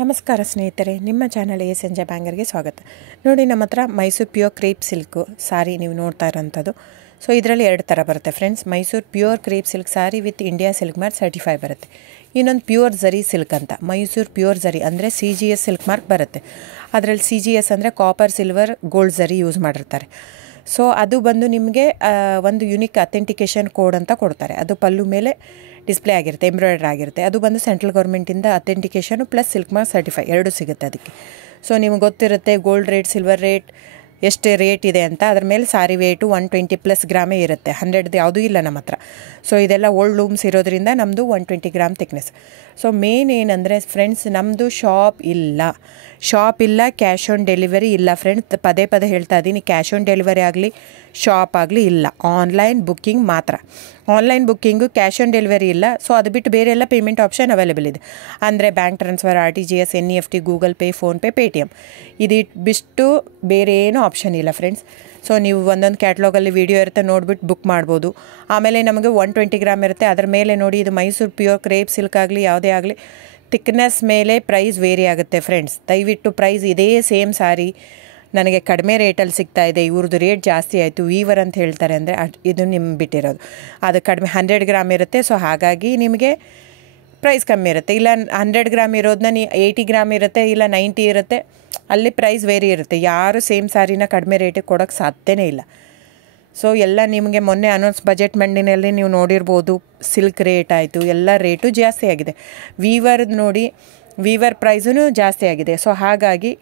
ನಮಸ್ಕಾರ ಸ್ನೇಹಿತರೆ, ನಿಮ್ಮ ಚಾನಲ್ ಸಂಜೆ ಬ್ಯಾಂಗರ್ಗೆ ಸ್ವಾಗತ. ನೋಡಿ, ನಮ್ಮ ಹತ್ರ ಮೈಸೂರು ಪ್ಯೂರ್ ಕ್ರೇಪ್ ಸಿಲ್ಕು ಸಾರಿ ನೀವು ನೋಡ್ತಾ ಇರೋಂಥದ್ದು. ಸೊ ಇದರಲ್ಲಿ ಎರಡು ಥರ ಬರುತ್ತೆ friends. Mysuru pure crepe silk sorry with India silk mark certify ಬರುತ್ತೆ. ಇನ್ನೊಂದು ಪ್ಯೂರ್ ಝರಿ ಸಿಲ್ಕ್ ಅಂತ, ಮೈಸೂರು ಪ್ಯೂರ್ ಝರಿ ಅಂದರೆ CGS ಸಿಲ್ಕ್ ಮಾರ್ಕ್ ಬರುತ್ತೆ. ಅದರಲ್ಲಿ CGS ಅಂದರೆ ಕಾಪರ್, ಸಿಲ್ವರ್, ಗೋಲ್ಡ್ ಝರಿ ಯೂಸ್ ಮಾಡಿರ್ತಾರೆ. ಸೊ ಅದು ಬಂದು ನಿಮಗೆ ಒಂದು ಯುನಿಕ್ ಅಥೆಂಟಿಕೇಷನ್ ಕೋಡ್ ಅಂತ ಕೊಡ್ತಾರೆ. ಅದು ಪಲ್ಲು ಮೇಲೆ ಡಿಸ್ಪ್ಲೇ ಆಗಿರುತ್ತೆ, ಎಂಬ್ರಾಯ್ಡ್ರಿ ಆಗಿರುತ್ತೆ. ಅದು ಬಂದು ಸೆಂಟ್ರಲ್ ಗೌರ್ಮೆಂಟಿಂದ ಅಥೆಂಟಿಕೇಷನು ಪ್ಲಸ್ ಸಿಲ್ಕ್ ಮಾರ್ಕ್ ಸರ್ಟಿಫೈ ಎರಡೂ ಸಿಗುತ್ತೆ ಅದಕ್ಕೆ. ಸೊ ನಿಮ್ಗೆ ಗೊತ್ತಿರುತ್ತೆ ಗೋಲ್ಡ್ ರೇಟ್, ಸಿಲ್ವರ್ ರೇಟ್ ಎಷ್ಟು ರೇಟ್ ಇದೆ ಅಂತ. ಅದ್ರ ಮೇಲೆ ಸಾರಿ ವೇಟು 120+ ಗ್ರಾಮೇ ಇರುತ್ತೆ, 100 ಯಾವುದೂ ಇಲ್ಲ ನಮ್ಮ ಹತ್ರ. ಸೊ ಇದೆಲ್ಲ ಓಲ್ಡ್ ಲೂಮ್ಸ್ ಇರೋದ್ರಿಂದ ನಮ್ಮದು 120 ಗ್ರಾಮ್ ಥಿಕ್ನೆಸ್. ಸೊ ಮೇನ್ ಏನಂದರೆ ಫ್ರೆಂಡ್ಸ್, ನಮ್ಮದು ಶಾಪ್ ಇಲ್ಲ, ಕ್ಯಾಶ್ ಆನ್ ಡೆಲಿವರಿ ಇಲ್ಲ ಫ್ರೆಂಡ್ಸ್. ಪದೇ ಹೇಳ್ತಾ ಇದ್ದೀನಿ, ಕ್ಯಾಶ್ ಆನ್ ಡೆಲಿವರಿ ಆಗಲಿ ಶಾಪ್ ಆಗಲಿ ಇಲ್ಲ, ಆನ್ಲೈನ್ ಬುಕ್ಕಿಂಗ್ ಮಾತ್ರ. Online booking, cash on delivery ಇಲ್ಲ. ಸೊ ಅದು ಬಿಟ್ಟು ಬೇರೆ ಎಲ್ಲ ಪೇಮೆಂಟ್ ಆಪ್ಷನ್ ಅವೈಲೇಬಲ್ ಇದೆ. ಅಂದರೆ bank transfer, RTGS, NEFT, Google pay, PhonePe, Paytm. ಇದು ಬಿಟ್ಟು ಬೇರೆ ಏನೂ ಆಪ್ಷನ್ ಇಲ್ಲ ಫ್ರೆಂಡ್ಸ್. ಸೊ ನೀವು ಒಂದೊಂದು ಕ್ಯಾಟ್ಲಾಗಲ್ಲಿ ವೀಡಿಯೋ ಇರುತ್ತೆ, ನೋಡಿಬಿಟ್ಟು ಬುಕ್ ಮಾಡ್ಬೋದು. ಆಮೇಲೆ ನಮಗೆ 120 ಗ್ರಾಮ್ ಇರುತ್ತೆ. ಅದರ ಮೇಲೆ ನೋಡಿ, ಇದು ಮೈಸೂರು ಪ್ಯೂರ್ ಕ್ರೇಪ್ ಸಿಲ್ಕ್ ಆಗಲಿ ಯಾವುದೇ ಆಗಲಿ ಥಿಕ್ನೆಸ್ ಮೇಲೆ ಪ್ರೈಸ್ ವೇರಿ ಆಗುತ್ತೆ ಫ್ರೆಂಡ್ಸ್. ದಯವಿಟ್ಟು ಪ್ರೈಸ್ ಇದೇ ಸೇಮ್ ಸಾರಿ ನನಗೆ ಕಡಿಮೆ ರೇಟಲ್ಲಿ ಸಿಗ್ತಾ ಇದೆ, ಇವ್ರದ್ದು ರೇಟ್ ಜಾಸ್ತಿ ಆಯಿತು ವೀವರ್ ಅಂತ ಹೇಳ್ತಾರೆ ಅಂದರೆ ಇದು ನಿಮ್ಗೆ ಬಿಟ್ಟಿರೋದು. ಅದು ಕಡಿಮೆ 100 ಗ್ರಾಮ್ ಇರುತ್ತೆ. ಸೊ ಹಾಗಾಗಿ ನಿಮಗೆ ಪ್ರೈಸ್ ಕಮ್ಮಿ ಇರುತ್ತೆ. ಇಲ್ಲ 100 ಗ್ರಾಮ್ ಇರೋದನ್ನ 80 ಗ್ರಾಮ್ ಇರುತ್ತೆ, ಇಲ್ಲ 90 ಇರುತ್ತೆ, ಅಲ್ಲಿ ಪ್ರೈಸ್ ವೇರಿ ಇರುತ್ತೆ. ಯಾರು ಸೇಮ್ ಸಾರಿನ ಕಡಿಮೆ ರೇಟಿಗೆ ಕೊಡೋಕ್ಕೆ ಸಾಧ್ಯನೇ ಇಲ್ಲ. ಸೊ ಎಲ್ಲ ನಿಮಗೆ ಮೊನ್ನೆ ಅನೌನ್ಸ್ ಬಜೆಟ್ ಮಂಡಿನಲ್ಲಿ ನೀವು ನೋಡಿರ್ಬೋದು, ಸಿಲ್ಕ್ ರೇಟ್ ಆಯಿತು, ಎಲ್ಲ ರೇಟು ಜಾಸ್ತಿ ಆಗಿದೆ. ವೀವರ್ದು ನೋಡಿ, ವೀವರ್ ಪ್ರೈಸೂ ಜಾಸ್ತಿ ಆಗಿದೆ. ಸೊ ಹಾಗಾಗಿ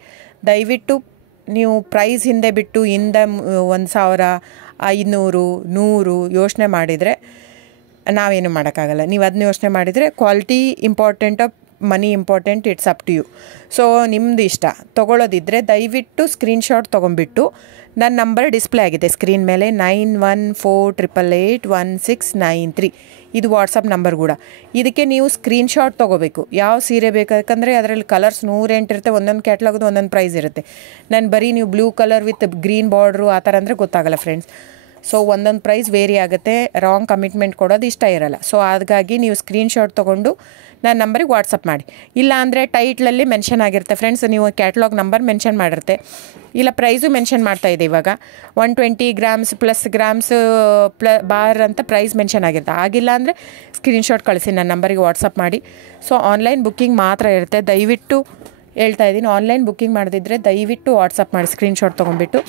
ದಯವಿಟ್ಟು ನೀವು ಪ್ರೈಸ್ ಹಿಂದೆ ಬಿಟ್ಟು 1,000, 500, 100 ಯೋಚನೆ ಮಾಡಿದರೆ ನಾವೇನು ಮಾಡೋಕ್ಕಾಗಲ್ಲ. ನೀವು ಅದನ್ನ ಯೋಚನೆ ಮಾಡಿದರೆ ಕ್ವಾಲಿಟಿ ಇಂಪಾರ್ಟೆಂಟೋ money important, it's up to you. So ನಿಮ್ಮದು ಇಷ್ಟ. ತೊಗೊಳ್ಳೋದಿದ್ದರೆ ದಯವಿಟ್ಟು ಸ್ಕ್ರೀನ್ಶಾಟ್ ತೊಗೊಂಬಿಟ್ಟು, ನನ್ನ ನಂಬರ್ ಡಿಸ್ಪ್ಲೇ ಆಗಿದೆ ಸ್ಕ್ರೀನ್ ಮೇಲೆ, 9148881693. ಇದು ವಾಟ್ಸಪ್ ನಂಬರ್ ಕೂಡ. ಇದಕ್ಕೆ ನೀವು ಸ್ಕ್ರೀನ್ಶಾಟ್ ತೊಗೋಬೇಕು. ಯಾವ ಸೀರೆ ಬೇಕಂದರೆ ಅದರಲ್ಲಿ ಕಲರ್ಸ್ 108 ಇರುತ್ತೆ, ಒಂದೊಂದು ಕ್ಯಾಟ್ಲಾಗದು ಒಂದೊಂದು ಪ್ರೈಸ್ ಇರುತ್ತೆ. ನಾನು ಬರೀ ನೀವು blue colour with green border ಆ ಥರ ಅಂದರೆ ಗೊತ್ತಾಗಲ್ಲ ಫ್ರೆಂಡ್ಸ್. ಸೊ ಒಂದೊಂದು ಪ್ರೈಸ್ ವೇರಿ ಆಗುತ್ತೆ, ರಾಂಗ್ ಕಮಿಟ್ಮೆಂಟ್ ಕೊಡೋದು ಇಷ್ಟ ಇರಲ್ಲ. ಸೊ ಹಾಗಾಗಿ ನೀವು ಸ್ಕ್ರೀನ್ಶಾಟ್ ತೊಗೊಂಡು ನನ್ನ ನಂಬರಿಗೆ ವಾಟ್ಸಪ್ ಮಾಡಿ. ಇಲ್ಲ ಅಂದರೆ ಟೈಟ್ಲಲ್ಲಿ ಮೆನ್ಷನ್ ಆಗಿರುತ್ತೆ ಫ್ರೆಂಡ್ಸ್, ನೀವು ಕ್ಯಾಟ್ಲಾಗ್ ನಂಬರ್ ಮೆನ್ಷನ್ ಮಾಡಿರುತ್ತೆ, ಇಲ್ಲ ಪ್ರೈಸು ಮೆನ್ಷನ್ ಮಾಡ್ತಾಯಿದೆ. ಇವಾಗ 120 ಗ್ರಾಮ್ಸ್ ಪ್ಲಸ್ ಗ್ರಾಮ್ಸ್ ಬಾರ್ ಅಂತ ಪ್ರೈಸ್ ಮೆನ್ಷನ್ ಆಗಿರುತ್ತೆ. ಆಗಿಲ್ಲ ಅಂದರೆ ಸ್ಕ್ರೀನ್ಶಾಟ್ ಕಳಿಸಿ, ನನ್ನ ನಂಬರಿಗೆ ವಾಟ್ಸಪ್ ಮಾಡಿ. ಸೊ ಆನ್ಲೈನ್ ಬುಕ್ಕಿಂಗ್ ಮಾತ್ರ ಇರುತ್ತೆ. ದಯವಿಟ್ಟು ಹೇಳ್ತಾ ಇದ್ದೀನಿ, ಆನ್ಲೈನ್ ಬುಕ್ಕಿಂಗ್ ಮಾಡದಿದ್ದರೆ ದಯವಿಟ್ಟು ವಾಟ್ಸಪ್ ಮಾಡಿ, ಸ್ಕ್ರೀನ್ಶಾಟ್ ತೊಗೊಂಡ್ಬಿಟ್ಟು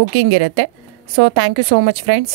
ಬುಕ್ಕಿಂಗ್ ಇರುತ್ತೆ. So thank you so much friends.